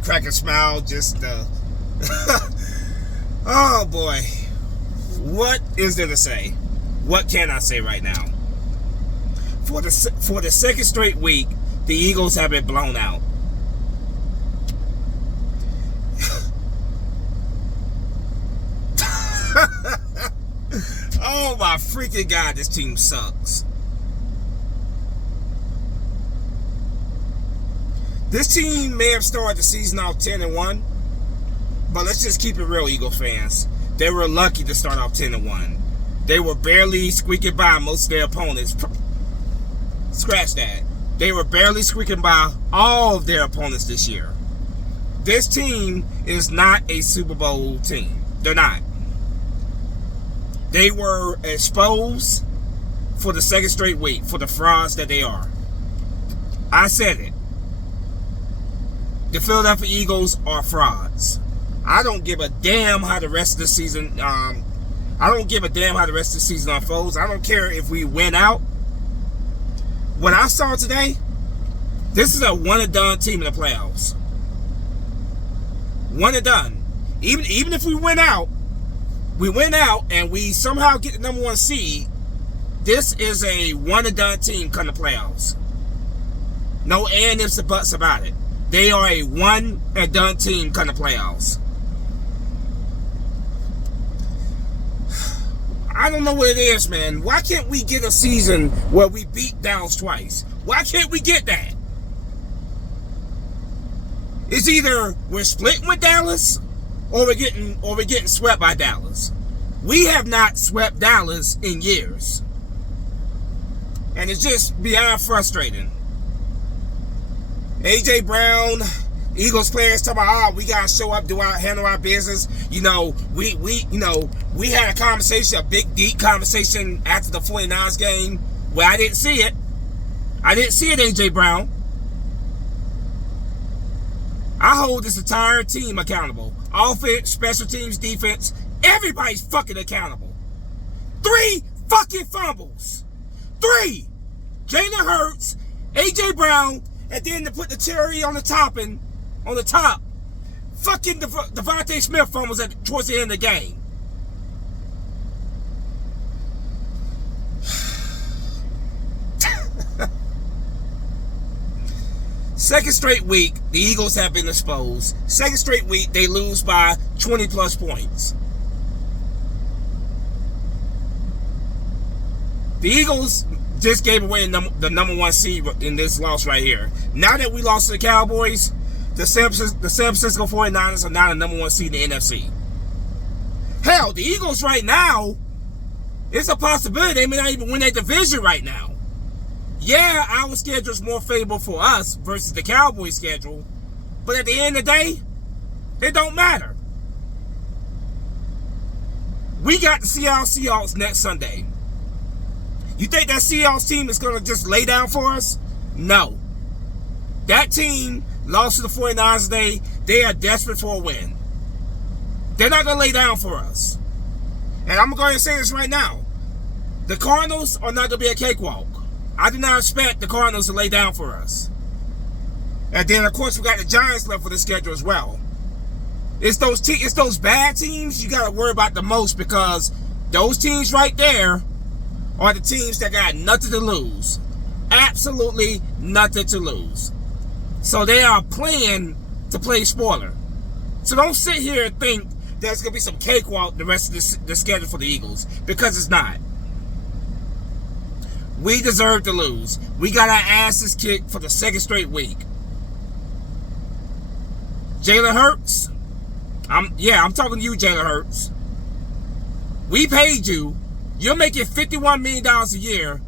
that crack a smile, just oh boy. What is there to say? What can I say right now? For the second straight week, the Eagles have been blown out. Oh my freaking God, this team sucks. This team may have started the season off 10-1, but let's just keep it real, Eagles fans. They were lucky to start off 10-1. They were barely squeaking by most of their opponents. Scratch that. They were barely squeaking by all of their opponents this year. This team is not a Super Bowl team. They're not. They were exposed for the second straight week for the frauds that they are. I said it. The Philadelphia Eagles are frauds. I don't give a damn how the rest of the season unfolds. I don't care if we win out. What I saw today, this is a one and done team in the playoffs. One and done. Even if we win out and we somehow get the number 1 seed, this is a one and done team come to playoffs. No ifs or buts about it. They are a one and done team come to playoffs. I don't know what it is, man. Why can't we get a season where we beat Dallas twice? Why can't we get that? It's either we're splitting with Dallas or we're getting swept by Dallas. We have not swept Dallas in years. And it's just beyond frustrating. AJ Brown, Eagles players talking about, we gotta show up, handle our business. We had a conversation, a big deep conversation after the 49ers game where I didn't see it. AJ Brown. I hold this entire team accountable. Offense, special teams, defense, everybody's fucking accountable. 3 fucking fumbles. 3. Jalen Hurts, AJ Brown, and then to put the cherry on the top, fucking Devontae Smith fumbles towards the end of the game. Second straight week, the Eagles have been exposed. Second straight week, they lose by 20 plus points. The Eagles just gave away the number 1 seed in this loss right here. Now that we lost to the Cowboys, the San Francisco 49ers are now the number 1 seed in the NFC. Hell, the Eagles right now, it's a possibility they may not even win their division right now. Yeah, our schedule is more favorable for us versus the Cowboys schedule, but at the end of the day, it don't matter. We got the Seattle Seahawks next Sunday. You think that Seahawks team is going to just lay down for us? No. That team lost to the 49ers today. They are desperate for a win. They're not going to lay down for us. And I'm going to say this right now. The Cardinals are not going to be a cakewalk. I do not expect the Cardinals to lay down for us. And then, of course, we got the Giants left for the schedule as well. It's those bad teams you got to worry about the most, because those teams right there are the teams that got nothing to lose. Absolutely nothing to lose. So they are playing to play spoiler. So don't sit here and think there's going to be some cakewalk the rest of the schedule for the Eagles, because it's not. We deserve to lose. We got our asses kicked for the second straight week. Jalen Hurts. I'm talking to you, Jalen Hurts. We paid you. You're making $51 million a year.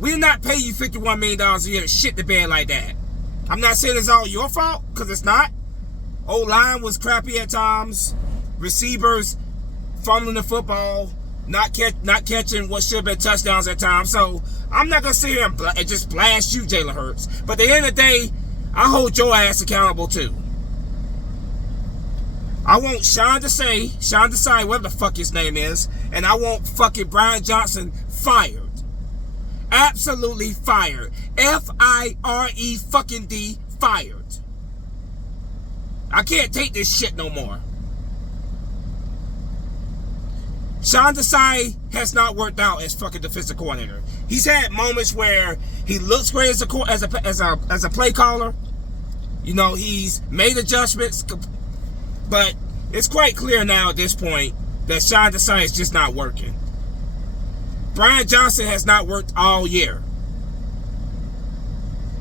We did not pay you $51 million a year to shit the bed like that. I'm not saying it's all your fault, because it's not. O-line was crappy at times. Receivers fumbling the football. Not catching what should have been touchdowns at times. So I'm not going to sit here and just blast you, Jalen Hurts. But at the end of the day, I hold your ass accountable too. I want Sean Desai, whatever the fuck his name is, and I want fucking Brian Johnson fired. Absolutely fired. F-I-R-E fucking D, fired. I can't take this shit no more. Sean Desai has not worked out as fucking defensive coordinator. He's had moments where he looks great as a play caller. You know, he's made adjustments, but it's quite clear now at this point that Sean Desai is just not working. Brian Johnson has not worked all year.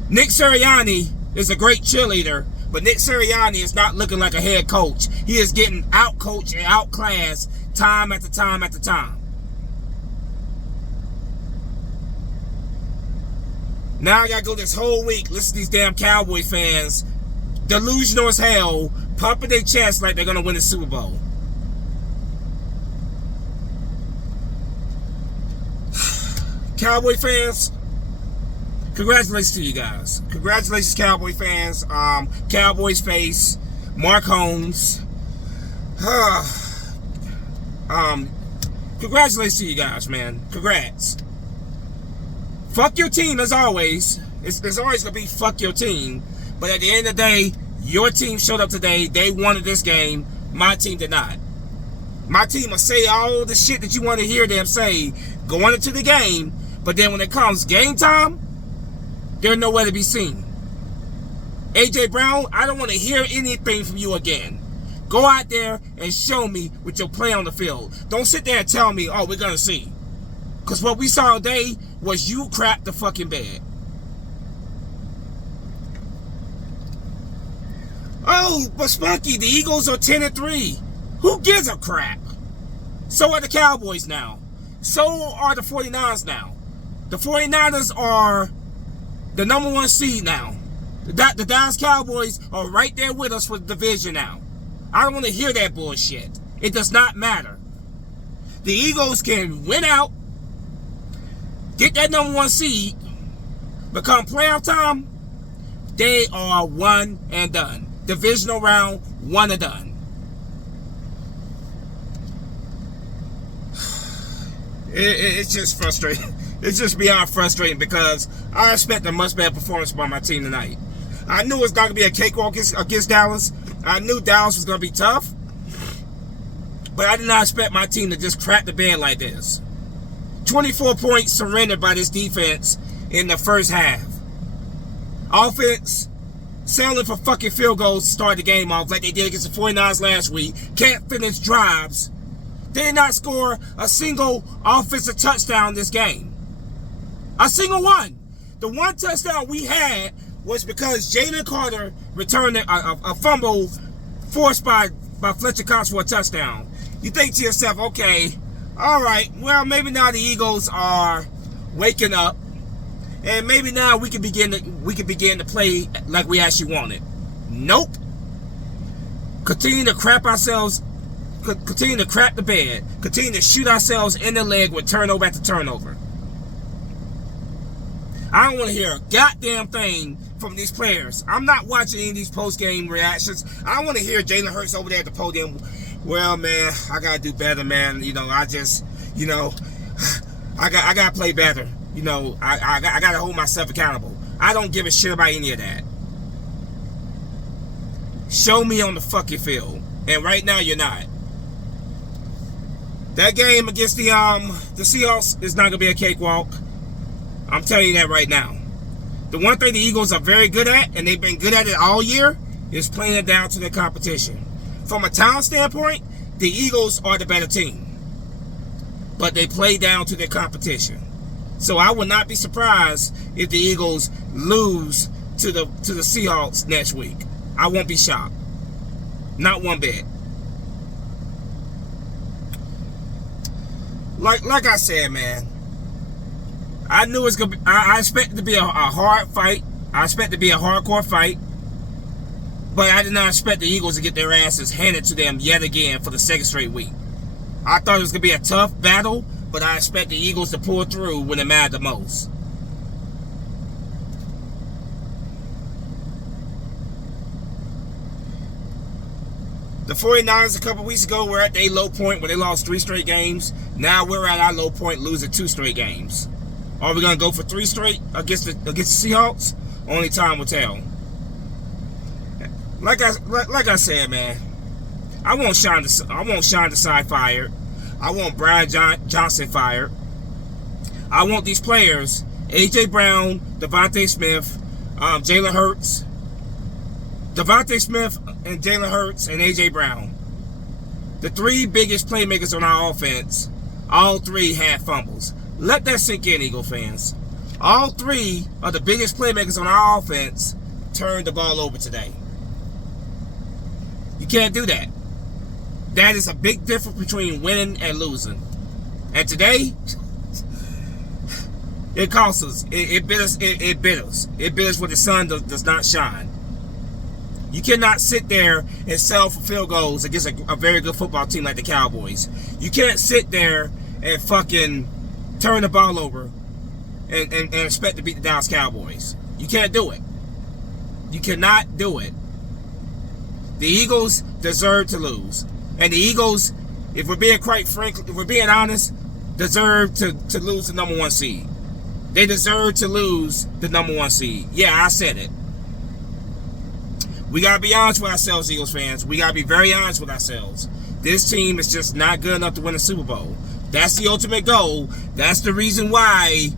Nick Sirianni is a great cheerleader, but Nick Sirianni is not looking like a head coach. He is getting out-coached and outclassed time after time after time. Now I gotta go this whole week listen to these damn Cowboy fans, delusional as hell, pumping their chest like they're gonna win the Super Bowl. Cowboy fans, congratulations to you guys. Congratulations, Cowboy fans. Cowboys face Mark Holmes. Congratulations to you guys, man. Congrats. Fuck your team as always. It's always gonna be fuck your team. But at the end of the day, your team showed up today. They wanted this game. My team did not. My team will say all the shit that you want to hear them say going into the game. But then when it comes game time, they're nowhere to be seen. AJ Brown, I don't want to hear anything from you again. Go out there and show me with your play on the field. Don't sit there and tell me, oh, we're going to see. Because what we saw today was you crap the fucking bed. Oh, but Spunky, the Eagles are 10-3. Who gives a crap? So are the Cowboys now. So are the 49ers now. The 49ers are the #1 seed now. The Dallas Cowboys are right there with us for the division now. I don't want to hear that bullshit. It does not matter. The Eagles can win out, get that #1 seed, become playoff time, they are one and done. Divisional round, one and done. It's just frustrating. It's just beyond frustrating because I expect a much better performance by my team tonight. I knew it was going to be a cakewalk against Dallas. I knew Dallas was going to be tough. But I did not expect my team to just crap the bed like this. 24 points surrendered by this defense in the first half. Offense settling for fucking field goals to start the game off like they did against the 49ers last week. Can't finish drives. They did not score a single offensive touchdown this game. A single one. The one touchdown we had was because Jalen Carter returned a fumble forced by Fletcher Cox for a touchdown. You think to yourself, okay, all right, well, maybe now the Eagles are waking up, and maybe now we can begin to play like we actually wanted. Nope. Continue to crap ourselves. Continue to crap the bed. Continue to shoot ourselves in the leg with turnover after turnover. I don't want to hear a goddamn thing from these players. I'm not watching any of these post-game reactions. I don't want to hear Jalen Hurts over there at the podium. Well, man, I got to do better, man. You know, I just, you know, I got to play better. You know, I got to hold myself accountable. I don't give a shit about any of that. Show me on the fucking field. And right now, you're not. That game against the Seahawks is not going to be a cakewalk. I'm telling you that right now. The one thing the Eagles are very good at, and they've been good at it all year, is playing it down to their competition. From a talent standpoint, the Eagles are the better team. But they play down to their competition. So I would not be surprised if the Eagles lose to the Seahawks next week. I won't be shocked. Not one bit. Like I said, man, I knew it's gonna be. I expect it to be a hard fight. I expect it to be a hardcore fight. But I did not expect the Eagles to get their asses handed to them yet again for the second straight week. I thought it was gonna be a tough battle, but I expect the Eagles to pull through when it mattered the most. The 49ers a couple weeks ago were at their low point where they lost 3 straight games. Now we're at our low point, losing 2 straight games. Are we going to go for 3 straight against the Seahawks? Only time will tell. like I said, man, I want Sean Desai fired. I want Brian Johnson fired. I want these players, A.J. Brown, Devontae Smith, Jalen Hurts, Devontae Smith and Jalen Hurts and A.J. Brown. The three biggest playmakers on our offense, all three had fumbles. Let that sink in, Eagle fans. All three of the biggest playmakers on our offense turned the ball over today. You can't do that. That is a big difference between winning and losing. And today, it cost us. It bit us. It bit us. It bit us where the sun does not shine. You cannot sit there and settle for field goals against a very good football team like the Cowboys. You can't sit there and fucking turn the ball over and expect to beat the Dallas Cowboys. You can't do it. You cannot do it. The Eagles deserve to lose. And the Eagles, if we're being quite frank, if we're being honest, deserve to lose the number 1 seed. They deserve to lose the number 1 seed. Yeah, I said it. We got to be honest with ourselves, Eagles fans. We got to be very honest with ourselves. This team is just not good enough to win a Super Bowl. That's the ultimate goal. That's the reason why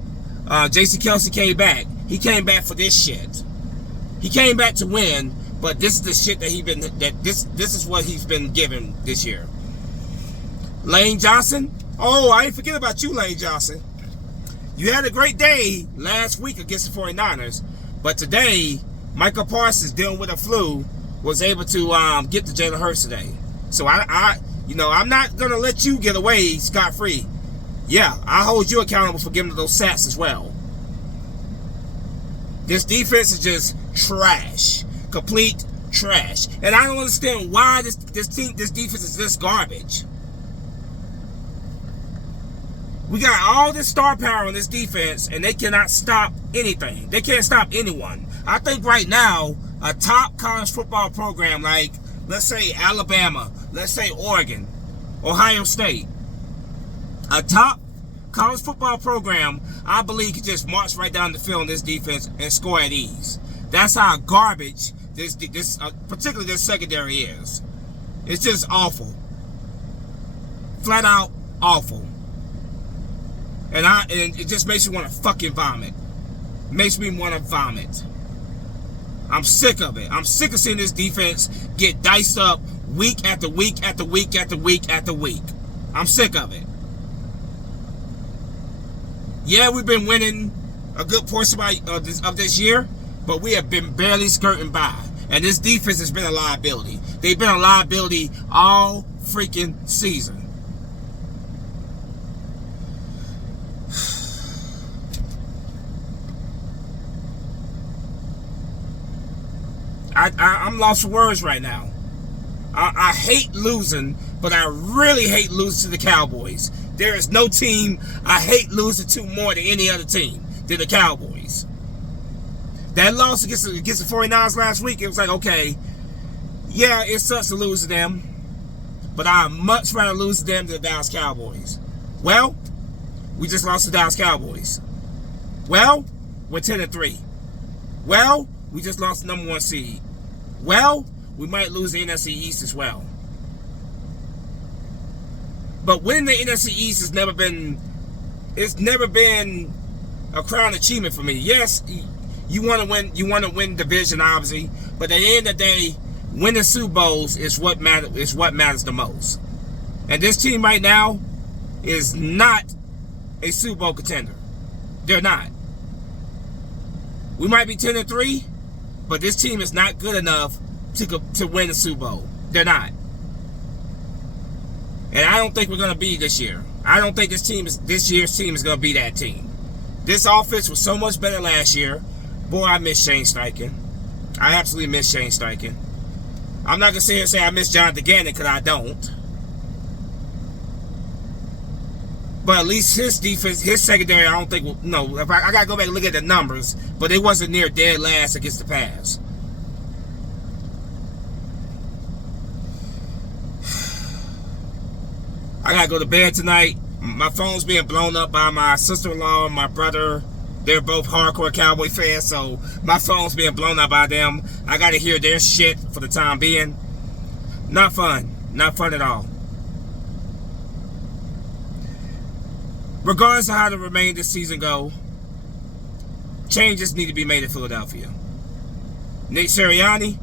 Jason Kelce came back. He came back for this shit. He came back to win, but this is the shit that this is what he's been given this year. Lane Johnson. Oh, I didn't forget about you, Lane Johnson. You had a great day last week against the 49ers, but today, Michael Parsons, dealing with a flu, was able to get to Jalen Hurts today. So I'm not gonna let you get away scot-free. Yeah, I hold you accountable for giving those sacks as well. This defense is just trash, complete trash, and I don't understand why this defense is this garbage. We got all this star power on this defense, and they cannot stop anything. They can't stop anyone. I think right now, a top college football program like, let's say, Alabama, let's say Oregon, Ohio State, a top college football program, I believe, could just march right down the field in this defense and score at ease. That's how garbage this particularly this secondary is. It's just awful. Flat out awful. And it just makes me want to fucking vomit. Makes me want to vomit. I'm sick of it. I'm sick of seeing this defense get diced up week after week after week after week after week. I'm sick of it. Yeah, we've been winning a good portion of this year, but we have been barely skirting by. And this defense has been a liability. They've been a liability all freaking season. I'm lost for words right now. I hate losing, but I really hate losing to the Cowboys. There is no team I hate losing to more than any other team than the Cowboys. That loss against the 49ers last week, it was like, okay, yeah, it sucks to lose to them, but I'd much rather lose to them than the Dallas Cowboys. Well, we just lost to the Dallas Cowboys. Well, we're 10-3. Well, we just lost the number 1 seed. Well, we might lose the NFC East as well. But winning the NFC East has never been a crown achievement for me. Yes, you want to win division, obviously, but at the end of the day, winning Super Bowls is what matters the most. And this team right now is not a Super Bowl contender. They're not. We might be 10-3, but this team is not good enough to win the Super Bowl. They're not. And I don't think we're going to be this year. I don't think this year's team is going to be that team. This offense was so much better last year. Boy, I miss Shane Steichen. I absolutely miss Shane Steichen. I'm not going to sit here and say I miss John DeGannon, because I don't. But at least his defense, his secondary, I don't think no. If I got to go back and look at the numbers, but it wasn't near dead last against the pass. I got to go to bed tonight. My phone's being blown up by my sister-in-law and my brother They're both hardcore Cowboy fans, so my phone's being blown up by them. I gotta hear their shit for the time being. Not fun. Not fun at all. Regardless of how the remainder of the season go, changes need to be made in Philadelphia. Nick Sirianni,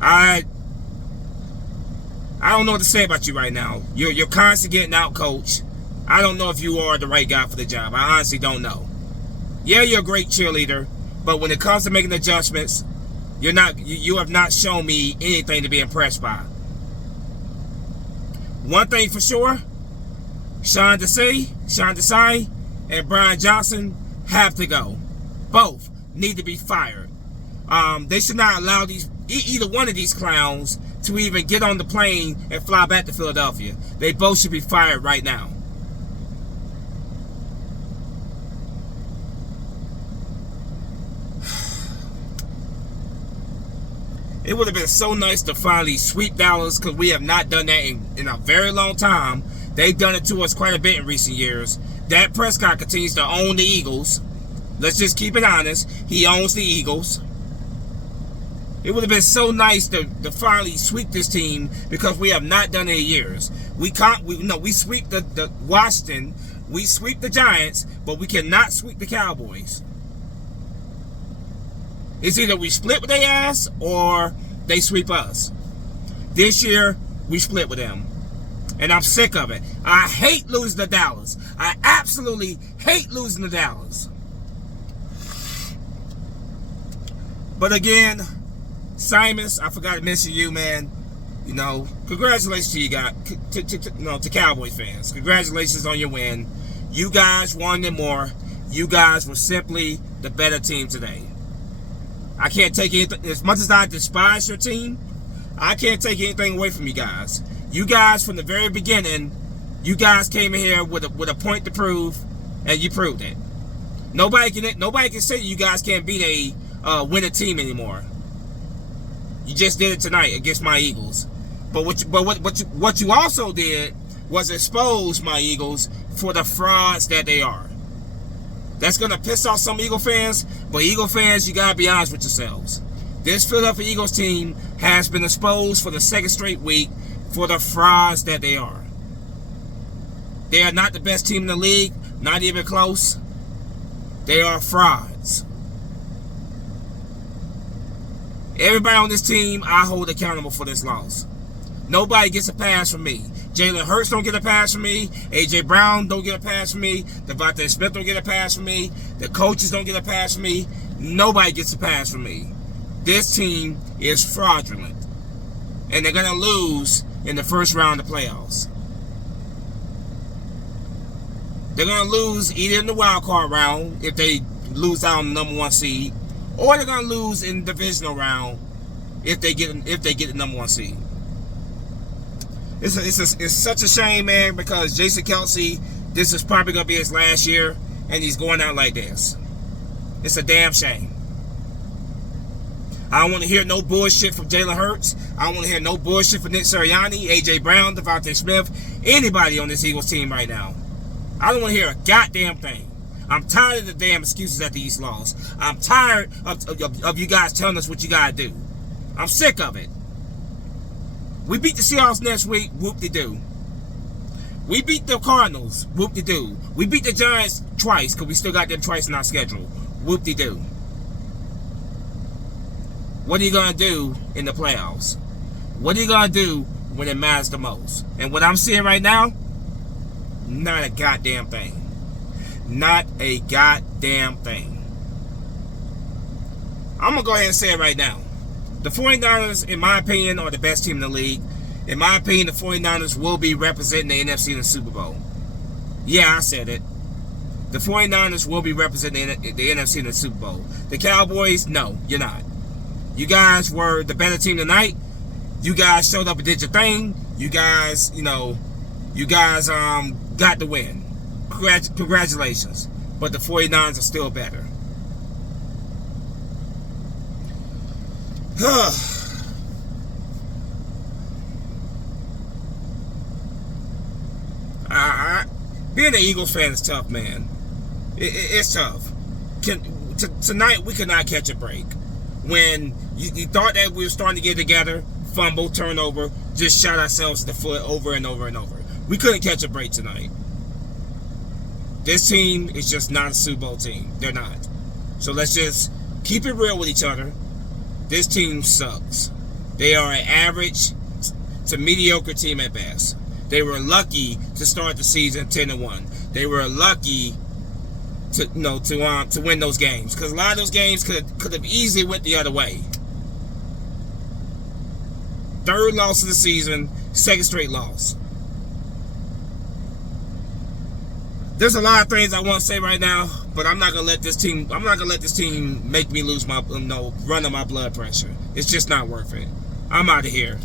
I don't know what to say about you right now. You're constantly getting out coached. I don't know if you are the right guy for the job. I honestly don't know. Yeah, you're a great cheerleader, but when it comes to making adjustments, you have not shown me anything to be impressed by. One thing for sure, Sean Desai and Brian Johnson have to go. Both need to be fired. They should not allow either one of these clowns to even get on the plane and fly back to Philadelphia. They both should be fired right now. It would have been so nice to finally sweep Dallas, because we have not done that in a very long time. They've done it to us quite a bit in recent years. Dak Prescott continues to own the Eagles. Let's just keep it honest. He owns the Eagles. It would have been so nice to finally sweep this team, because we have not done it in years. We sweep the Washington, we sweep the Giants, but we cannot sweep the Cowboys. It's either we split with their ass or they sweep us. This year, we split with them. And I'm sick of it. I hate losing to Dallas. I absolutely hate losing to Dallas. But again, Simons, I forgot to mention you, man. You know, congratulations to you guys, to Cowboys fans. Congratulations on your win. You guys wanted more. You guys were simply the better team today. I can't take anything, as much as I despise your team, I can't take anything away from you guys. You guys, from the very beginning, you guys came in here with a point to prove, and you proved it. Nobody can say you guys can't beat a winning team anymore. You just did it tonight against my Eagles. But what you also did was expose my Eagles for the frauds that they are. That's going to piss off some Eagle fans, but Eagle fans, you got to be honest with yourselves. This Philadelphia Eagles team has been exposed for the second straight week for the frauds that they are. They are not the best team in the league, not even close. They are frauds. Everybody on this team, I hold accountable for this loss. Nobody gets a pass from me. Jalen Hurts don't get a pass from me. A.J. Brown don't get a pass from me. Devontae Smith don't get a pass from me. The coaches don't get a pass from me. Nobody gets a pass from me. This team is fraudulent. And they're going to lose in the first round of playoffs. They're going to lose either in the wild card round if they lose out on the number 1 seed, or they're going to lose in the divisional round if they get the number 1 seed. It's such a shame, man, because Jason Kelce, this is probably going to be his last year, and he's going out like this. It's a damn shame. I don't want to hear no bullshit from Jalen Hurts. I don't want to hear no bullshit from Nick Sirianni, A.J. Brown, Devontae Smith, anybody on this Eagles team right now. I don't want to hear a goddamn thing. I'm tired of the damn excuses after each loss. I'm tired of you guys telling us what you got to do. I'm sick of it. We beat the Seahawks next week, whoop-de-doo. We beat the Cardinals, whoop-de-doo. We beat the Giants twice, because we still got them twice in our schedule, whoop-de-doo. What are you going to do in the playoffs? What are you going to do when it matters the most? And what I'm seeing right now, not a goddamn thing. Not a goddamn thing. I'm going to go ahead and say it right now. The 49ers, in my opinion, are the best team in the league. In my opinion, the 49ers will be representing the NFC in the Super Bowl. Yeah, I said it. The 49ers will be representing the NFC in the Super Bowl. The Cowboys, no, you're not. You guys were the better team tonight. You guys showed up and did your thing. You guys, got the win. Congratulations. But the 49ers are still better. Being an Eagles fan is tough, man. It's tough. Tonight we could not catch a break. When you thought that we were starting to get together, fumble, turnover, just shot ourselves in the foot over and over and over. We couldn't catch a break tonight. This team is just not a Super Bowl team. They're not. So let's just keep it real with each other. This team sucks. They are an average to mediocre team at best. They were lucky to start the season 10-1. They were lucky to win those games, because a lot of those games could have easily went the other way. Third loss of the season, second straight loss. There's a lot of things I want to say right now, but I'm not gonna let this team. I'm not gonna let this team make me lose my run on my blood pressure. It's just not worth it. I'm out of here.